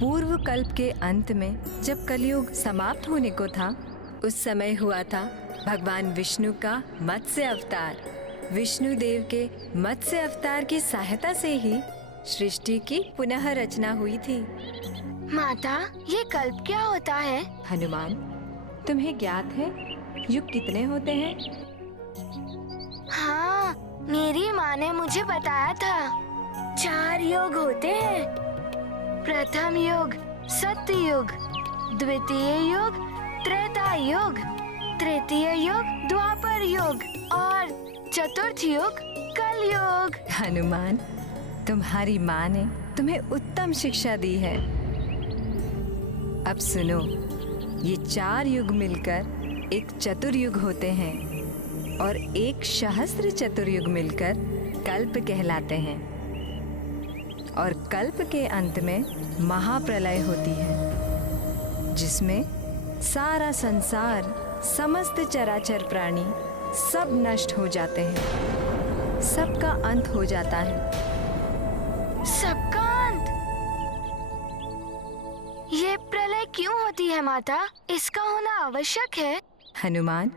पूर्व कल्प के अंत में जब कलयुग समाप्त होने को था, उस समय हुआ था भगवान विष्णु का मत्स्य अवतार। विष्णु देव के मत्स्य अवतार की सहायता से ही सृष्टि की पुनः रचना हुई थी। माता, ये कल्प क्या होता है? हनुमान, तुम्हें ज्ञात है युग कितने होते हैं? हाँ, मेरी माँ ने मुझे बताया था। 4 युग होते हैं। प्रथम युग सत्य युग, द्वितीय युग त्रेता युग, तृतीय युग द्वापर युग और चतुर्थ युग कलयुग। हनुमान, तुम्हारी माँ ने तुम्हें उत्तम शिक्षा दी है। अब सुनो, ये 4 युग मिलकर एक चतुर्युग होते हैं और एक सहस्त्र चतुर्युग मिलकर कल्प कहलाते हैं। और कल्प के अंत में महाप्रलय होती है, जिसमें सारा संसार, समस्त चराचर प्राणी सब नष्ट हो जाते हैं, सबका अंत हो जाता है। सबका अंत? ये प्रलय क्यों होती है माता? इसका होना आवश्यक है। हनुमान,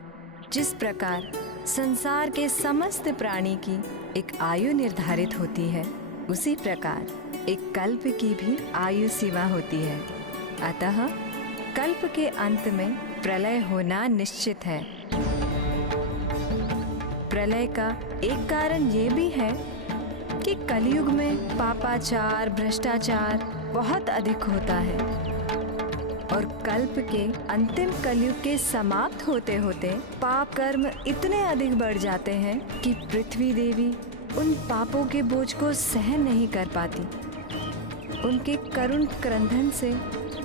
जिस प्रकार संसार के समस्त प्राणी की एक आयु निर्धारित होती है, उसी प्रकार एक कल्प की भी आयु सीमा होती है। अतः कल्प के अंत में प्रलय होना निश्चित है। प्रलय का एक कारण ये भी है कि कलयुग में पापाचार, भ्रष्टाचार बहुत अधिक होता है और कल्प के अंतिम कलयुग के समाप्त होते होते पाप कर्म इतने अधिक बढ़ जाते हैं कि पृथ्वी देवी उन पापों के बोझ को सहन नहीं कर पाती। उनके करुण क्रंदन से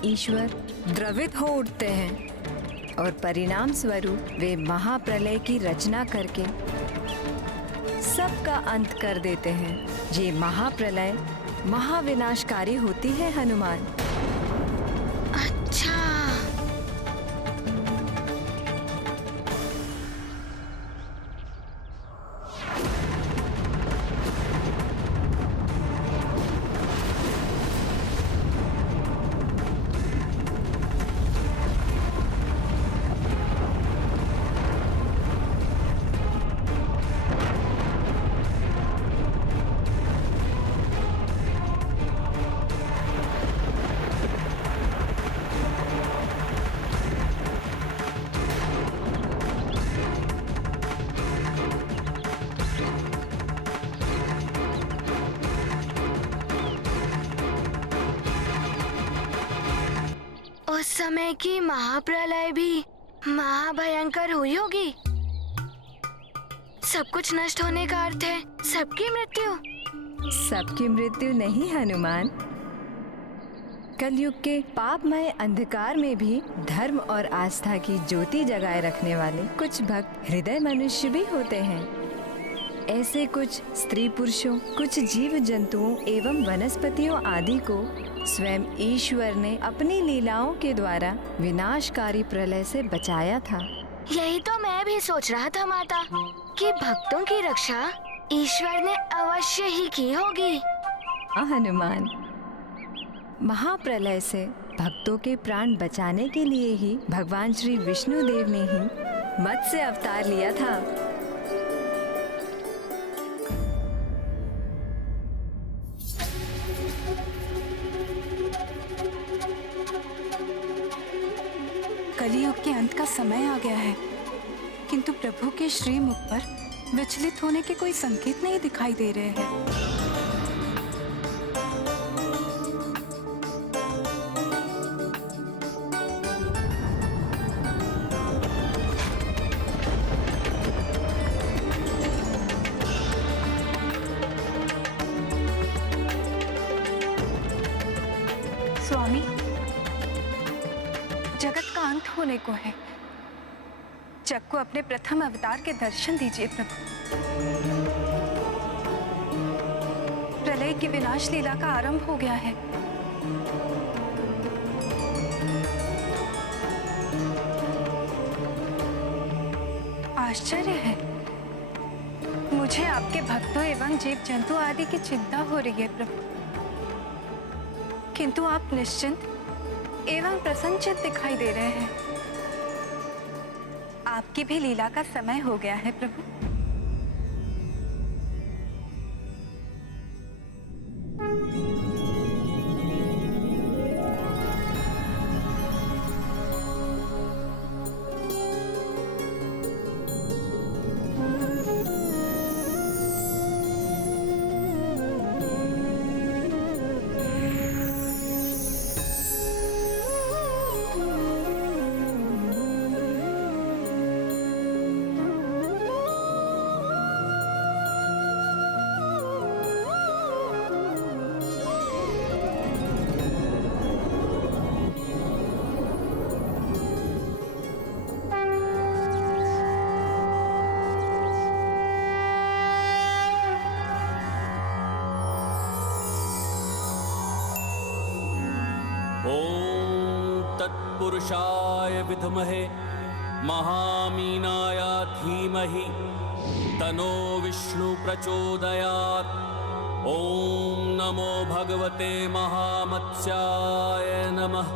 ईश्वर द्रवित हो उठते हैं और परिणाम स्वरूप वे महाप्रलय की रचना करके सबका अंत कर देते हैं। ये महाप्रलय महाविनाशकारी होती है हनुमान। अच्छा, उस समय की महाप्रलय भी महाभयंकर हुई होगी। सब कुछ नष्ट होने का अर्थ है सबकी मृत्यु। सबकी मृत्यु नहीं हनुमान, कलयुग के पापमय अंधकार में भी धर्म और आस्था की ज्योति जगाए रखने वाले कुछ भक्त हृदय मनुष्य भी होते हैं। ऐसे कुछ स्त्री पुरुषों, कुछ जीव जंतुओं एवं वनस्पतियों आदि को स्वयं ईश्वर ने अपनी लीलाओं के द्वारा विनाशकारी प्रलय से बचाया था। यही तो मैं भी सोच रहा था माता, कि भक्तों की रक्षा ईश्वर ने अवश्य ही की होगी। हनुमान, महाप्रलय से भक्तों के प्राण बचाने के लिए ही भगवान श्री विष्णु देव ने ही मत्स्य अवतार लिया था। कलियुग के अंत का समय आ गया है, किंतु प्रभु के श्रीमुख पर विचलित होने के कोई संकेत नहीं दिखाई दे रहे हैं। स्वामी, जगत का अंत होने को है। जग को अपने प्रथम अवतार के दर्शन दीजिए प्रभु। प्रलय की विनाश लीला का आरंभ हो गया है। आश्चर्य है, मुझे आपके भक्तों एवं जीव जंतु आदि की चिंता हो रही है प्रभु। किंतु आप निश्चिंत एवं प्रसन्नचित्त दिखाई दे रहे हैं। आपकी भी लीला का समय हो गया है प्रभु। तत्पुरुषाय विद्महे महामीनाय धीमहि तनो विष्णु प्रचोदयात्। ओम नमो भगवते महामत्स्याय नमः।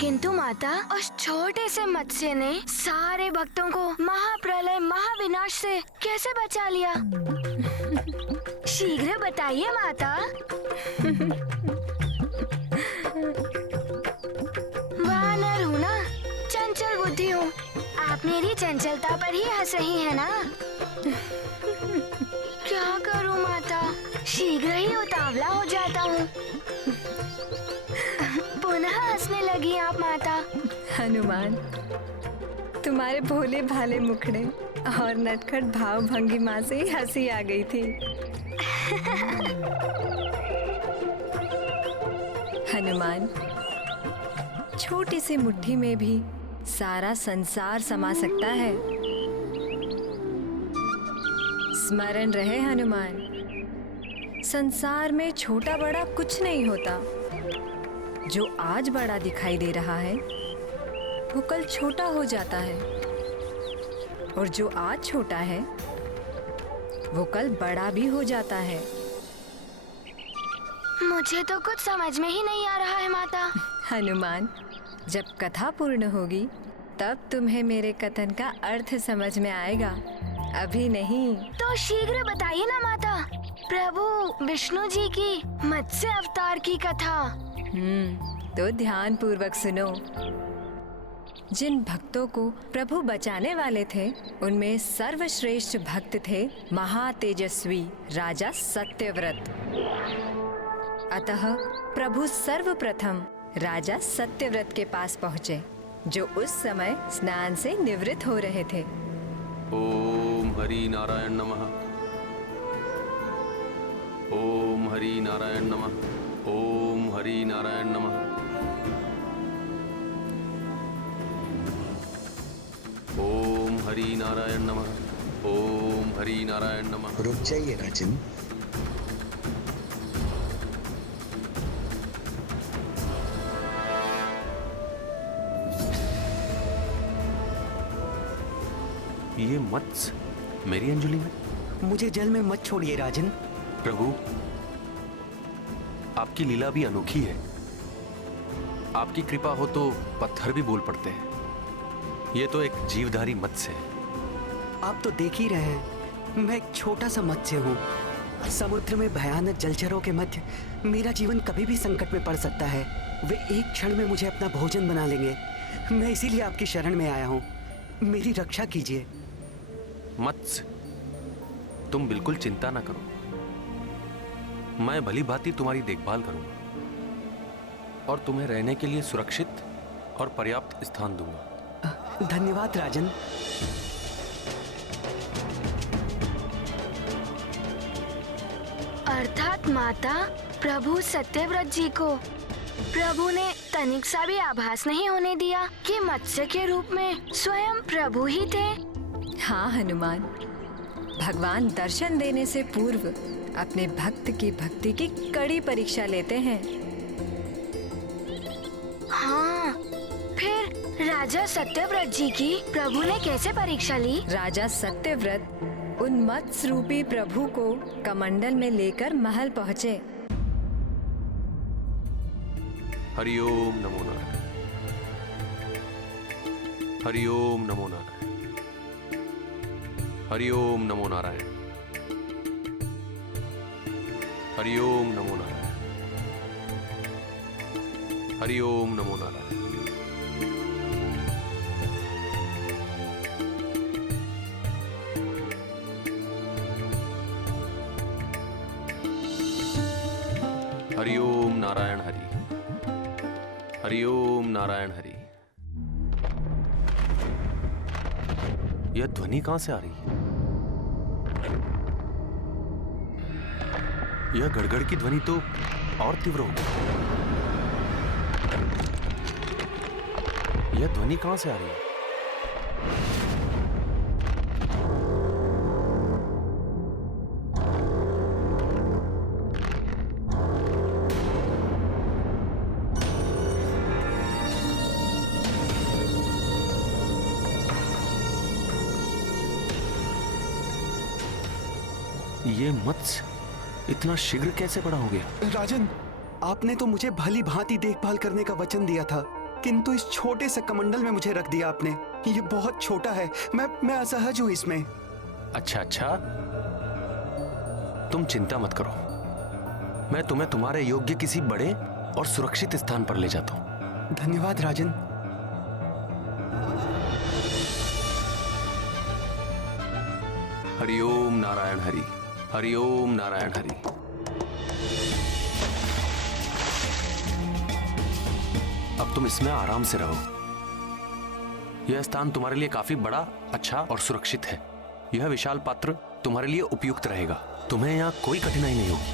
किंतु माता, उस छोटे से मत्स्य ने सारे भक्तों को महाप्रलय महाविनाश से कैसे बचा लिया? शीघ्र बताइए माता। वानर हूँ ना, चंचल बुद्धि हूँ। आप मेरी चंचलता पर ही हंस रही है ना? क्या करूँ माता, शीघ्र ही उतावला हो जाता हूँ। पुनः हंसने लगी आप माता। हनुमान, तुम्हारे भोले भाले मुखड़े और नटखट भाव भंगिमा से ही हंसी आ गई थी। हनुमान, छोटी सी मुट्ठी में भी सारा संसार समा सकता है। स्मरण रहे हनुमान, संसार में छोटा बड़ा कुछ नहीं होता। जो आज बड़ा दिखाई दे रहा है वो कल छोटा हो जाता है, और जो आज छोटा है वो कल बड़ा भी हो जाता है। मुझे तो कुछ समझ में ही नहीं आ रहा है माता। हनुमान, जब कथा पूर्ण होगी तब तुम्हें मेरे कथन का अर्थ समझ में आएगा, अभी नहीं। तो शीघ्र बताइए ना माता, प्रभु विष्णु जी की मत्स्य अवतार की कथा। तो ध्यान पूर्वक सुनो। जिन भक्तों को प्रभु बचाने वाले थे उनमें सर्वश्रेष्ठ भक्त थे महातेजस्वी राजा सत्यव्रत। अतः प्रभु सर्वप्रथम राजा सत्यव्रत के पास पहुँचे, जो उस समय स्नान से निवृत्त हो रहे थे। ओम हरि नारायण नमः। ओम हरि नारायण नमः। ओम हरि नारायण नमः। ओम हरि नारायण नमः। ओम हरि नारायण नमः। रुक जाइए राजन। ये मत्स्य मेरी अंजलि में? मुझे जल में मत छोड़िए राजन। प्रभु, आपकी लीला भी अनोखी है। आपकी कृपा हो तो पत्थर भी बोल पड़ते हैं। ये तो एक जीवधारी मत्स्य है। आप तो देख ही रहे हैं, मैं एक छोटा सा मत्स्य हूँ। समुद्र में भयानक जलचरों के मध्य मेरा जीवन कभी भी संकट में पड़ सकता है। वे एक क्षण में मुझे अपना भोजन बना लेंगे। मैं इसीलिए आपकी शरण में आया हूँ, मेरी रक्षा कीजिए। मत्स्य, तुम बिल्कुल चिंता ना करो। मैं भली भांति तुम्हारी देखभाल करूंगा और तुम्हें रहने के लिए सुरक्षित और पर्याप्त स्थान दूंगा। धन्यवाद राजन। अर्थात माता, प्रभु सत्यव्रत जी को प्रभु ने तनिक सा भी आभास नहीं होने दिया कि मत्स्य के रूप में स्वयं प्रभु ही थे। हाँ हनुमान, भगवान दर्शन देने से पूर्व अपने भक्त की भक्ति की कड़ी परीक्षा लेते हैं। हाँ, फिर राजा सत्यव्रत जी की प्रभु ने कैसे परीक्षा ली? राजा सत्यव्रत उन मत्स्य रूपी प्रभु को कमंडल में लेकर महल पहुंचे। हरिओम नमो नारायण। हरिओम नमो नारायण। हरिओम नमो नारायण। हरिओम नमो नारायण। हरिओम नमो नारायण। हरिओम नारायण हरि। हरिओम नारायण हरि। यह ध्वनि कहां से आ रही है? यह गड़गड़ की ध्वनि तो और तीव्र हो गई। यह ध्वनि कहां से आ रही है? ये मत्स्य इतना शीघ्र कैसे बड़ा हो गया? राजन, आपने तो मुझे भली भांति देखभाल करने का वचन दिया था, किंतु इस छोटे से कमंडल में मुझे रख दिया आपने। ये बहुत छोटा है, मैं असहज हूँ इसमें। अच्छा अच्छा, तुम चिंता मत करो, मैं तुम्हें तुम्हारे योग्य किसी बड़े और सुरक्षित स्थान पर ले जाता हूं। धन्यवाद राजन। हरिओम नारायण हरि। हरिओम नारायण हरि। अब तुम इसमें आराम से रहो। यह स्थान तुम्हारे लिए काफी बड़ा, अच्छा और सुरक्षित है। यह विशाल पात्र तुम्हारे लिए उपयुक्त रहेगा। तुम्हें यहाँ कोई कठिनाई नहीं होगी।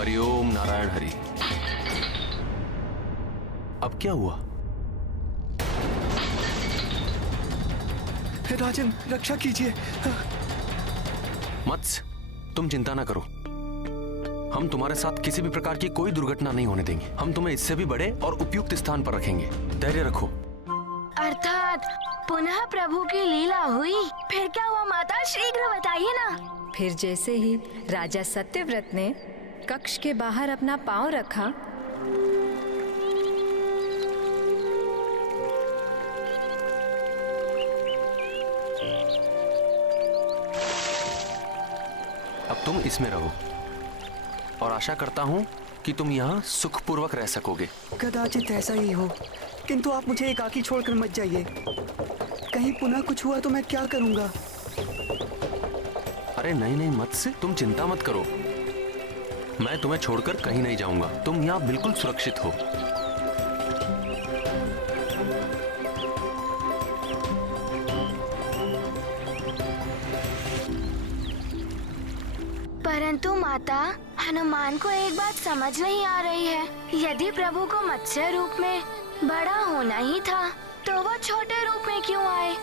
हरिओम नारायण हरि। अब क्या हुआ? राजन, रक्षा कीजिए। मत्स्य, तुम चिंता ना करो, हम तुम्हारे साथ किसी भी प्रकार की कोई दुर्घटना नहीं होने देंगे। हम तुम्हें इससे भी बड़े और उपयुक्त स्थान पर रखेंगे। धैर्य रखो। अर्थात पुनः प्रभु की लीला हुई। फिर क्या हुआ माता, शीघ्र बताइए ना। फिर जैसे ही राजा सत्यव्रत ने कक्ष के बाहर अपना पांव रखा, अब तुम इसमें रहो और आशा करता हूं कि तुम यहाँ सुखपूर्वक रह सकोगे। कदाचित ऐसा ही हो, किंतु आप मुझे एकाकी छोड़कर मत जाइए। कहीं पुनः कुछ हुआ तो मैं क्या करूंगा? अरे नहीं नहीं मत्स्य, तुम चिंता मत करो, मैं तुम्हें छोड़कर कहीं नहीं जाऊंगा। तुम यहाँ बिल्कुल सुरक्षित हो। परंतु माता, हनुमान को एक बात समझ नहीं आ रही है। यदि प्रभु को मत्स्य रूप में बड़ा होना ही था, तो वो छोटे रूप में क्यों आए?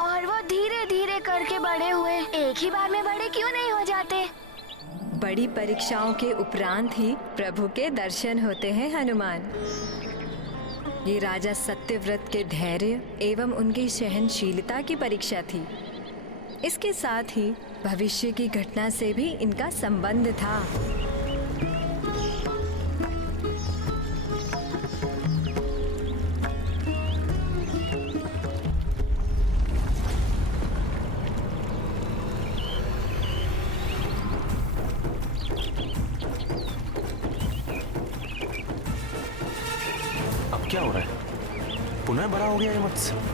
और वो धीरे धीरे करके बड़े हुए, एक ही बार में बड़े क्यों नहीं हो जाते? बड़ी परीक्षाओं के उपरांत ही प्रभु के दर्शन होते हैं हनुमान। ये राजा सत्यव्रत के धैर्य एवं उनकी सहनशीलता की परीक्षा थी। इसके साथ ही भविष्य की घटना से भी इनका संबंध था। अब क्या हो रहा है? पुनः बड़ा हो गया ये मत्स्य।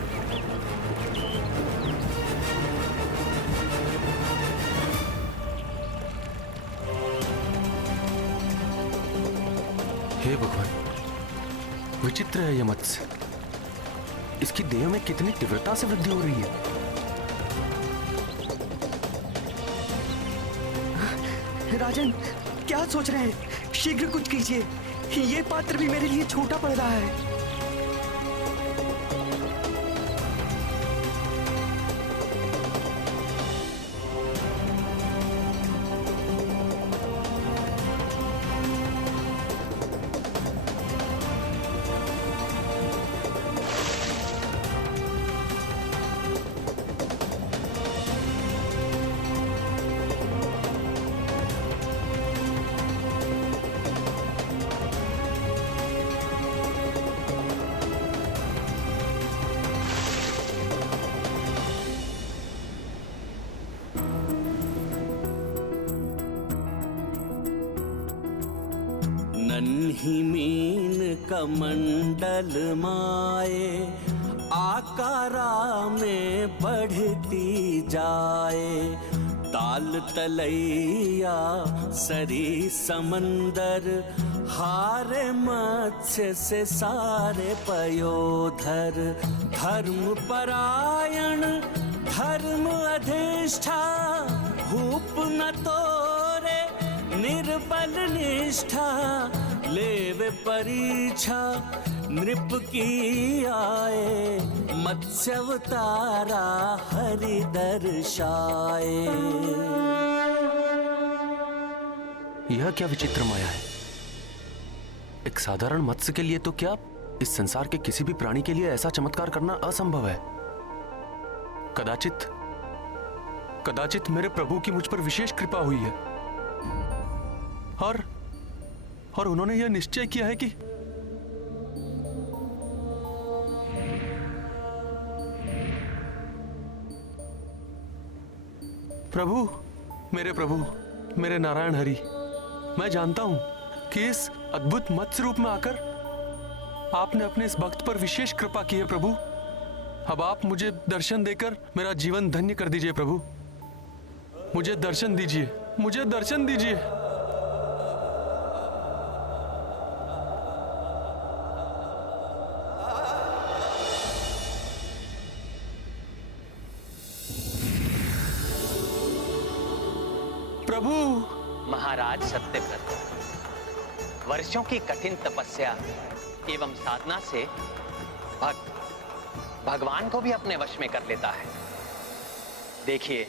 हे भगवान, विचित्र है यह मत्स्य। इसकी देह में कितनी तीव्रता से वृद्धि हो रही है। राजन, क्या सोच रहे हैं? शीघ्र कुछ कीजिए, ये पात्र भी मेरे लिए छोटा पड़ रहा है। धीमीन कमंडल माए, आकारा में बढ़ती जाए। ताल तलैया सरी समंदर, हारे मत्स्य से सारे पयोधर। धर्म परायण धर्म अधिष्ठा, भूप न तोरे निर्बल निष्ठा। लेवे परीक्षा नृप की आए, मत्स्यवतारा हरि दर्शाए। यह क्या विचित्र माया है। एक साधारण मत्स्य के लिए तो क्या, इस संसार के किसी भी प्राणी के लिए ऐसा चमत्कार करना असंभव है। कदाचित मेरे प्रभु की मुझ पर विशेष कृपा हुई है और उन्होंने यह निश्चय किया है कि प्रभु, मेरे नारायण हरि, मैं जानता हूं कि इस अद्भुत मत्स्य रूप में आकर आपने अपने इस भक्त पर विशेष कृपा की है प्रभु। अब आप मुझे दर्शन देकर मेरा जीवन धन्य कर दीजिए प्रभु। मुझे दर्शन दीजिए, मुझे दर्शन दीजिए। प्रभु। महाराज सत्यव्रत, वर्षों की कठिन तपस्या एवं साधना से भक्त भगवान को भी अपने वश में कर लेता है। देखिए,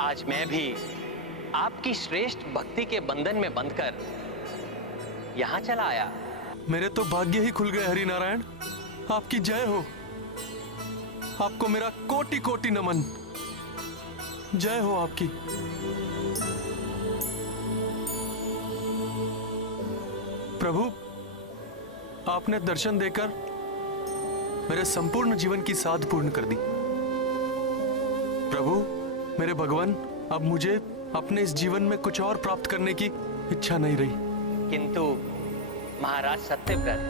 आज मैं भी आपकी श्रेष्ठ भक्ति के बंधन में बंधकर यहां चला आया। मेरे तो भाग्य ही खुल गए हरि नारायण। आपकी जय हो। आपको मेरा कोटि कोटि नमन। जय हो आपकी। प्रभु, आपने दर्शन देकर मेरे संपूर्ण जीवन की साध पूर्ण कर दी। प्रभु, मेरे भगवान, अब मुझे अपने इस जीवन में कुछ और प्राप्त करने की इच्छा नहीं रही। किंतु महाराज सत्यव्रत,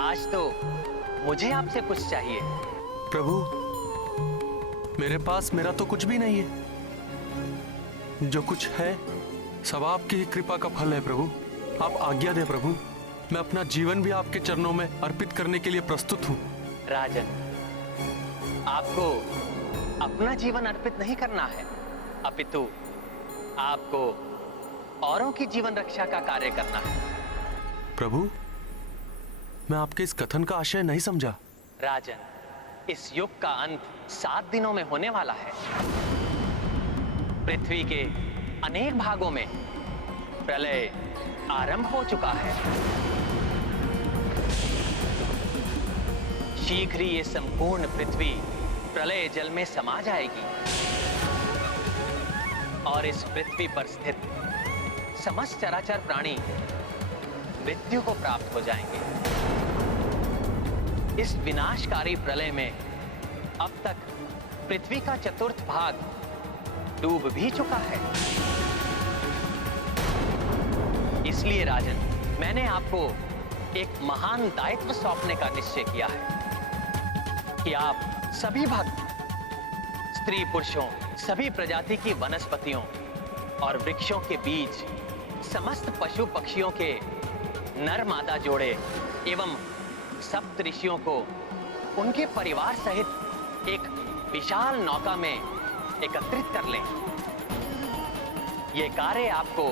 आज तो मुझे आपसे कुछ चाहिए। प्रभु, मेरे पास मेरा तो कुछ भी नहीं है। जो कुछ है सब आपकी ही कृपा का फल है प्रभु। आप आज्ञा दें प्रभु। मैं अपना जीवन भी आपके चरणों में अर्पित करने के लिए प्रस्तुत हूँ। राजन, आपको अपना जीवन अर्पित नहीं करना है, अपितु आपको औरों की जीवन रक्षा का कार्य करना है। प्रभु, मैं आपके इस कथन का आशय नहीं समझा। राजन, इस युग का अंत 7 दिनों में होने वाला है। पृथ्वी के अनेक भागों में प्रलय आरंभ हो चुका है। शीघ्र ही ये संपूर्ण पृथ्वी प्रलय जल में समा जाएगी और इस पृथ्वी पर स्थित समस्त चराचर प्राणी मृत्यु को प्राप्त हो जाएंगे। इस विनाशकारी प्रलय में अब तक पृथ्वी का 1/4 भाग डूब भी चुका है। इसलिए राजन, मैंने आपको एक महान दायित्व सौंपने का निश्चय किया है कि आप सभी भक्त, स्त्री पुरुषों, सभी प्रजाति की वनस्पतियों और वृक्षों के बीच समस्त पशु पक्षियों के नर मादा जोड़े एवं सप्त ऋषियों को उनके परिवार सहित एक विशाल नौका में एकत्रित कर लें। यह कार्य आपको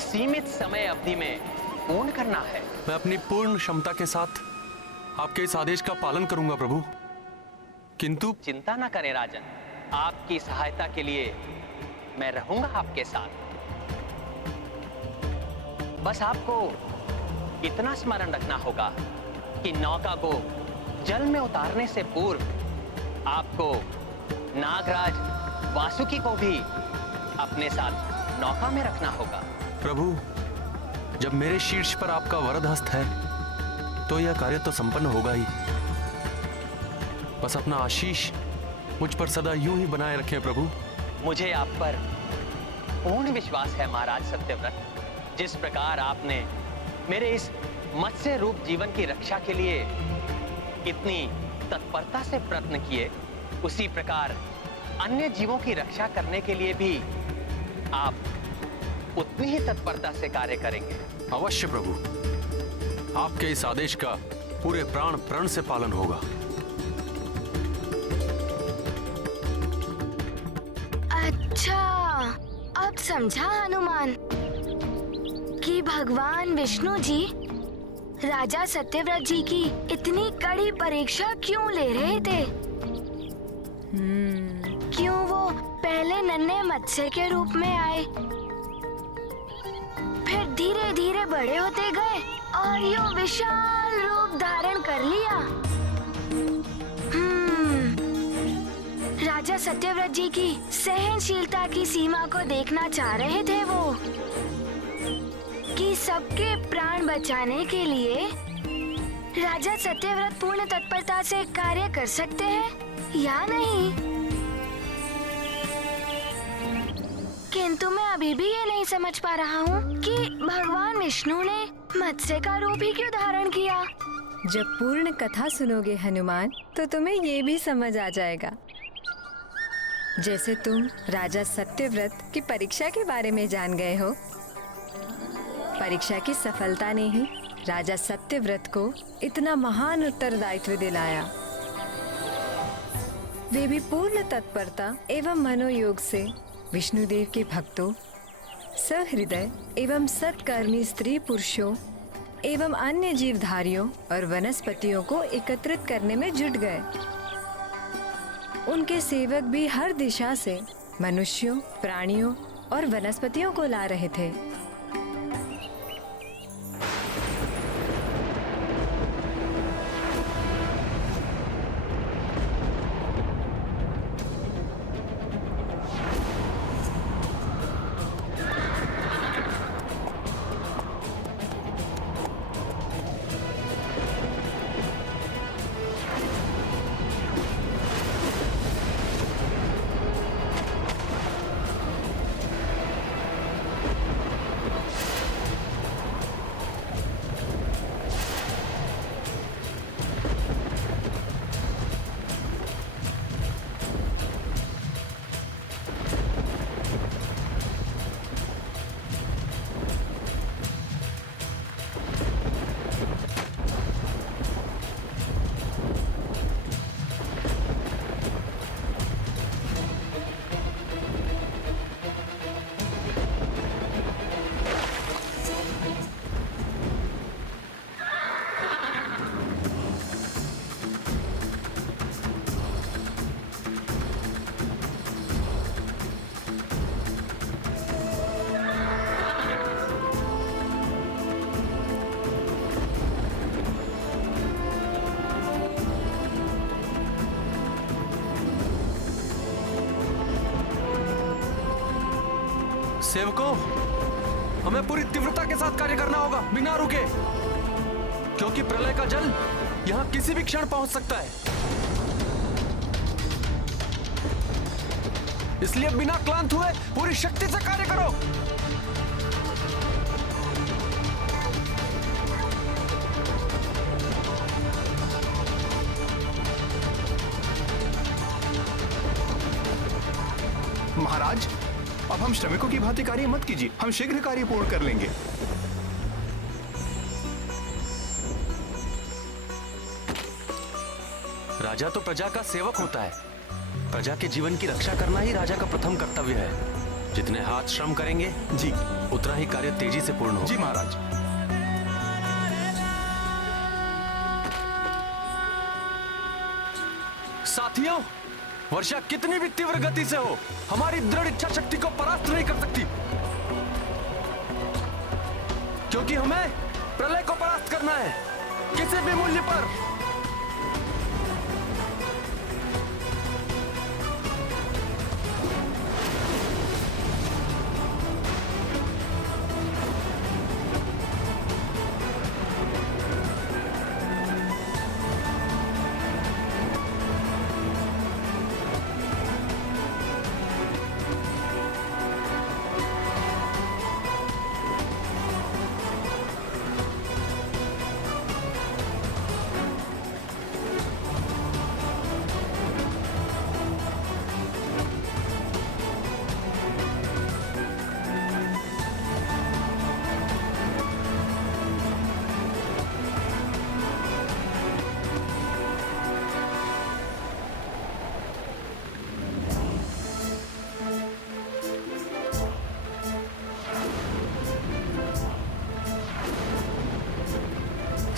सीमित समय अवधि में पूर्ण करना है। मैं अपनी पूर्ण क्षमता के साथ आपके इस आदेश का पालन करूंगा प्रभु। किंतु चिंता न करें राजन, आपकी सहायता के लिए मैं रहूंगा आपके साथ। बस आपको इतना स्मरण रखना होगा कि नौका को जल में उतारने से पूर्व आपको नागराज वासुकी को भी अपने साथ नौका में रखना होगा। प्रभु, जब मेरे शीर्ष पर आपका वरद हस्त है तो यह कार्य तो संपन्न होगा ही। बस अपना आशीष मुझ पर सदा यूं ही बनाए रखें प्रभु। मुझे आप पर पूर्ण विश्वास है महाराज सत्यव्रत। जिस प्रकार आपने मेरे इस मत्स्य रूप जीवन की रक्षा के लिए इतनी तत्परता से प्रयत्न किए, उसी प्रकार अन्य जीवों की रक्षा करने के लिए भी आप उतनी ही तत्परता से कार्य करेंगे। अवश्य प्रभु, आपके इस आदेश का पूरे प्राण प्रण से पालन होगा। अच्छा, अब समझा हनुमान कि भगवान विष्णु जी राजा सत्यव्रत जी की इतनी कड़ी परीक्षा क्यों ले रहे थे। क्यों वो पहले नन्हे मत्स्य के रूप में आए, फिर धीरे धीरे बड़े होते गए और यो विशाल रूप धारण कर लिया। राजा सत्यव्रत जी की सहनशीलता की सीमा को देखना चाह रहे थे वो, कि सबके प्राण बचाने के लिए राजा सत्यव्रत पूर्ण तत्परता से कार्य कर सकते हैं या नहीं। किंतु मैं अभी भी ये नहीं समझ पा रहा हूँ कि भगवान विष्णु ने मत्स्य का रूप ही क्यों धारण किया। जब पूर्ण कथा सुनोगे हनुमान, तो तुम्हें ये भी समझ आ जाएगा। जैसे तुम राजा सत्यव्रत की परीक्षा के बारे में जान गए हो, परीक्षा की सफलता ने ही राजा सत्यव्रत को इतना महान उत्तरदायित्व दिलाया। वे भी पूर्ण तत्परता एवं मनोयोग से विष्णुदेव के भक्तों, सहृदय एवं सत्कर्मी स्त्री पुरुषों एवं अन्य जीवधारियों और वनस्पतियों को एकत्रित करने में जुट गए। उनके सेवक भी हर दिशा से मनुष्यों, प्राणियों और वनस्पतियों को ला रहे थे। सेवकों, हमें पूरी तीव्रता के साथ कार्य करना होगा, बिना रुके, क्योंकि प्रलय का जल यहाँ किसी भी क्षण पहुंच सकता है। इसलिए बिना क्लांत हुए पूरी शक्ति से कार्य करो। महाराज, अब हम श्रमिकों की भांति कार्य मत कीजिए, हम शीघ्र कार्य पूर्ण कर लेंगे। राजा तो प्रजा का सेवक होता है। प्रजा के जीवन की रक्षा करना ही राजा का प्रथम कर्तव्य है। जितने हाथ श्रम करेंगे जी, उतना ही कार्य तेजी से पूर्ण होगा। जी महाराज। साथियों, वर्षा कितनी भी तीव्र गति से हो, हमारी दृढ़ इच्छा शक्ति को परास्त नहीं कर सकती, क्योंकि हमें प्रलय को परास्त करना है, किसी भी मूल्य पर।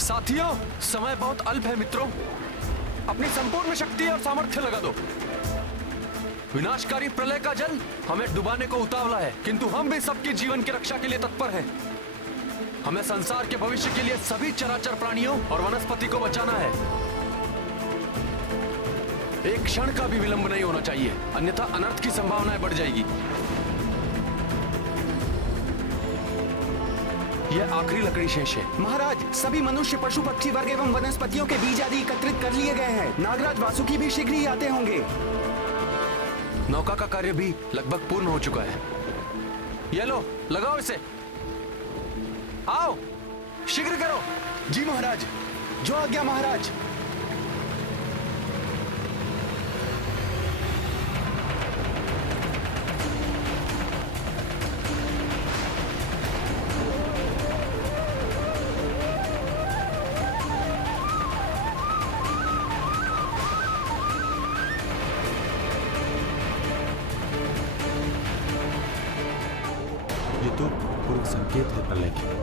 साथियों, समय बहुत अल्प है मित्रों। अपनी संपूर्ण शक्ति और सामर्थ्य लगा दो। विनाशकारी प्रलय का जल हमें डुबाने को उतावला है, किंतु हम भी सबके जीवन की रक्षा के लिए तत्पर हैं। हमें संसार के भविष्य के लिए सभी चराचर प्राणियों और वनस्पति को बचाना है। एक क्षण का भी विलंब नहीं होना चाहिए, अन्यथा अनर्थ की संभावनाएं बढ़ जाएगी। यह आखिरी लकड़ी शेष है। महाराज, सभी मनुष्य, पशु, पक्षी वर्ग एवं वनस्पतियों के बीज आदि एकत्रित कर लिए गए हैं। नागराज वासुकी भी शीघ्र ही आते होंगे। नौका का कार्य भी लगभग पूर्ण हो चुका है। ये लो, लगाओ इसे। आओ, शीघ्र करो। जी महाराज। जो आज्ञा महाराज। ये तो पूर्व संकेत है प्रलय की।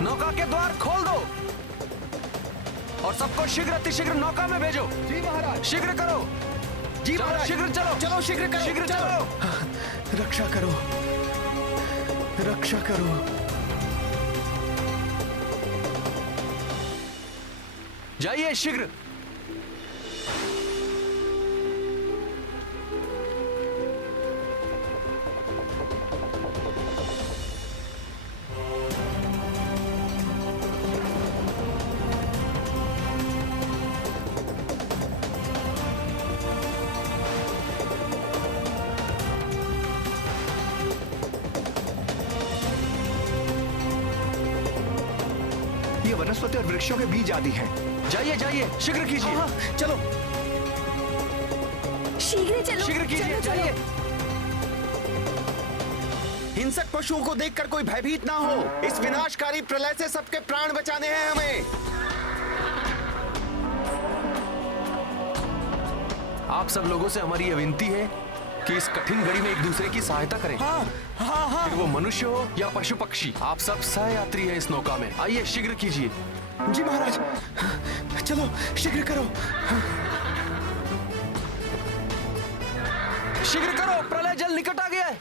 नौका के द्वार खोल दो और सबको शीघ्र अतिशीघ्र नौका में भेजो। जी महाराज। शीघ्र करो। जी चलो, महाराज। शीघ्र चलो। चलो शीघ्र करो। शीघ्र चलो। रक्षा करो, रक्षा करो। जाइए शीघ्र। ये वनस्पति और वृक्षों के बीज आदि हैं। जाइए जाइए, शीघ्र कीजिए। चलो। शीघ्र चलो। शीघ्र कीजिए, जाइए। हिंसक पशुओं को देखकर कोई भयभीत ना हो। इस विनाशकारी प्रलय से सबके प्राण बचाने हैं हमें। आप सब लोगों से हमारी यह विनती है कि इस कठिन घड़ी में एक दूसरे की सहायता करें। फिर वो मनुष्य हो या पशु पक्षी, आप सब सहयात्री हैं इस नौका में। आइए शीघ्र कीजिए। जी महाराज। चलो शीघ्र करो। शीघ्र करो, प्रलय जल निकट आ गया है।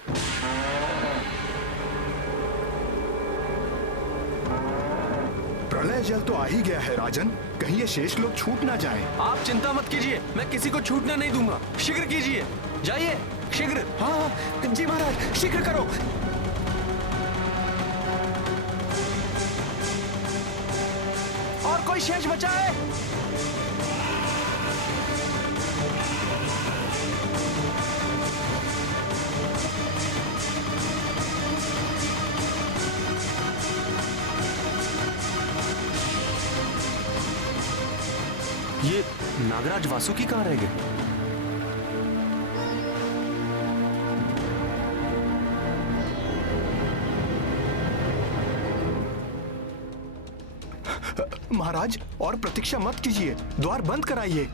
प्रलय जल तो आ ही गया है राजन। कहीं ये शेष लोग छूट ना जाएं। आप चिंता मत कीजिए, मैं किसी को छूटने नहीं दूंगा। शीघ्र कीजिए, जाइए शीघ्र। हाँ जी महाराज, शीघ्र करो। और कोई शेष बचा है? ये नागराज वासुकी कहाँ रह गए? महाराज, और प्रतीक्षा मत कीजिए, द्वार बंद कराइए।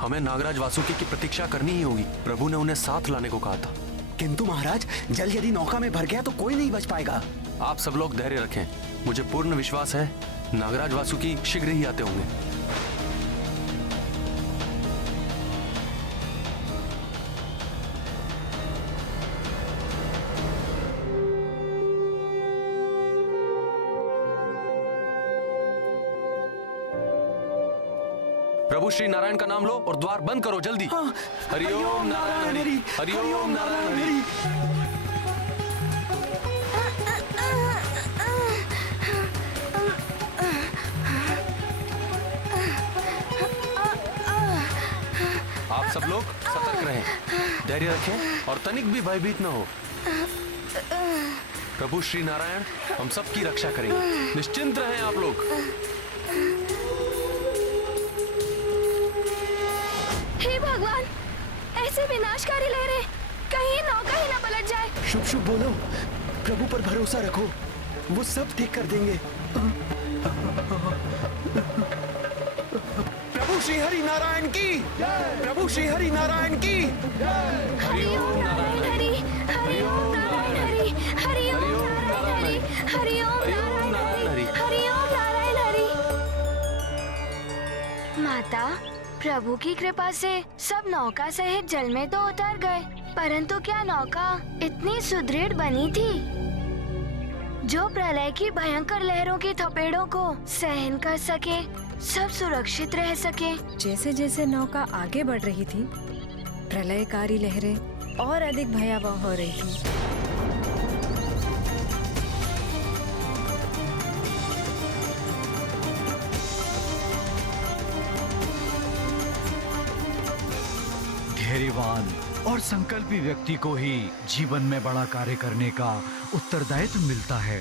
हमें नागराज वासुकी की प्रतीक्षा करनी ही होगी। प्रभु ने उन्हें साथ लाने को कहा था। किंतु महाराज, जल यदि नौका में भर गया तो कोई नहीं बच पाएगा। आप सब लोग धैर्य रखें, मुझे पूर्ण विश्वास है नागराज वासुकी शीघ्र ही आते होंगे। प्रभु श्री नारायण का नाम लो और द्वार बंद करो जल्दी। हरिओम नारायण हरि, हरिओम नारायण हरि। आप सब लोग सतर्क रहें, धैर्य रखें और तनिक भी भयभीत न हो। प्रभु श्री नारायण हम सबकी रक्षा करेंगे, निश्चिंत रहें आप लोग। हे भगवान, ऐसे विनाशकारी लहरें, कहीं नौका ही ना पलट जाए। शुभ शुभ बोलो, प्रभु पर भरोसा रखो, वो सब ठीक कर देंगे। प्रभु श्री हरि नारायण की, प्रभु श्री हरि नारायण की। हरि ओम नारायण हरि, हरि ओम नारायण हरि, हरि ओम नारायण हरि, हरि ओम नारायण हरि, हरि ओम नारायण हरि। माता, प्रभु की कृपा से सब नौका सहित जल में तो उतर गए, परंतु क्या नौका इतनी सुदृढ़ बनी थी जो प्रलय की भयंकर लहरों की थपेड़ों को सहन कर सके, सब सुरक्षित रह सके। जैसे जैसे नौका आगे बढ़ रही थी, प्रलयकारी लहरें और अधिक भयावह हो रही थी। धैर्यवान और संकल्पी व्यक्ति को ही जीवन में बड़ा कार्य करने का उत्तरदायित्व मिलता है।